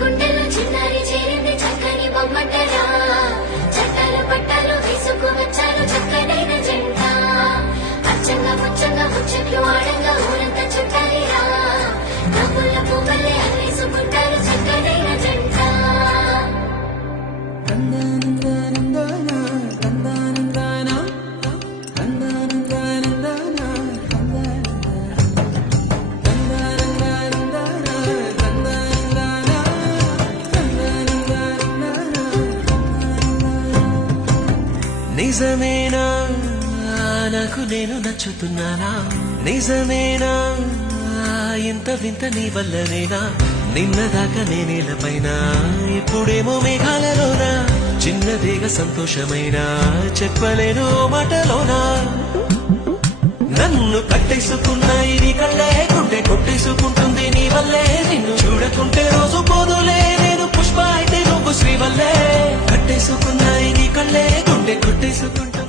గుండెలో చిన్నారి చేరింది చక్కని బొమ్మటరా చట్టాలు పట్టాలు వేసుకు వచ్చారు చక్కనైన జంట అచ్చంగా ముచ్చంగా ముచ్చట్లు ఆడంగా ఊరంతా చుట్టాలిరా నవ్వుల పువ్వులే అల్లేసుకుంటారు చక్కనైన జంట నిజమేనా నాకు నేను నచ్చుతున్నానా నిజమేనా ఇంత వింత నీ వల్లనేనా నిన్నదాకా నేనేలపైన ఇప్పుడేమో మేఘాలలోనా చిన్నదేగా సంతోషమైనా చెప్పలేను మాటలోనా నన్ను కట్టేసుకున్నాయి నీ కళ్ళే గుండె కొట్టేసుకుంటుంది నీ వల్లే నిన్ను చూడకుంటే రోజు పోదులే నేను పుష్ప అయితే నువ్వు శ్రీవల్లే కట్టేసుకున్నాయి నీ కళ్ళే గుండె కొట్టేసుకుంటా